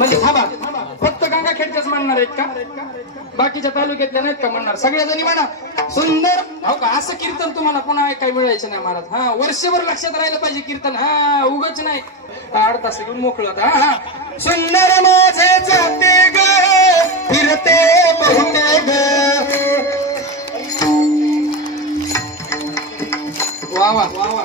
म्हणजे थांबा. फक्त गंगाखेडच्याच म्हणणार आहेत का? बाकीच्या तालुक्यातल्या नाहीत का म्हणणार? सगळ्या जणी म्हणा. सुंदर. हो का असं कीर्तन तुम्हाला पुन्हा ऐकाय मिळायचं नाही महाराज. हा वर्षभर लक्षात राहिलं पाहिजे कीर्तन. हा उगच नाही. आठ तास घेऊन मोकळं होतं. हा हा. सुंदर माझे जाते ग. फिरते बहुते ग. वा वा. वा वा.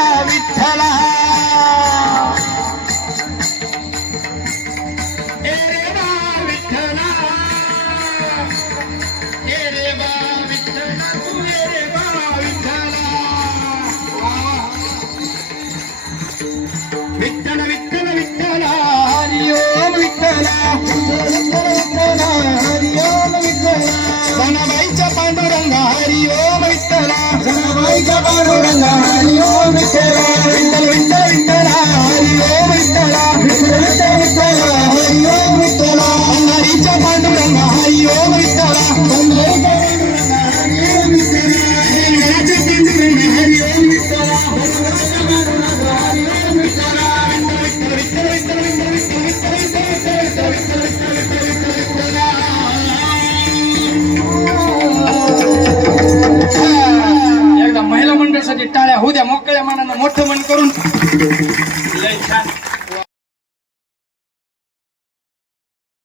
ഹായ് കബറുടങ്ങാനി म्हणजे टाळ्या होऊ द्या मोकळ्या मनानं मोठं मन करून. लय छान.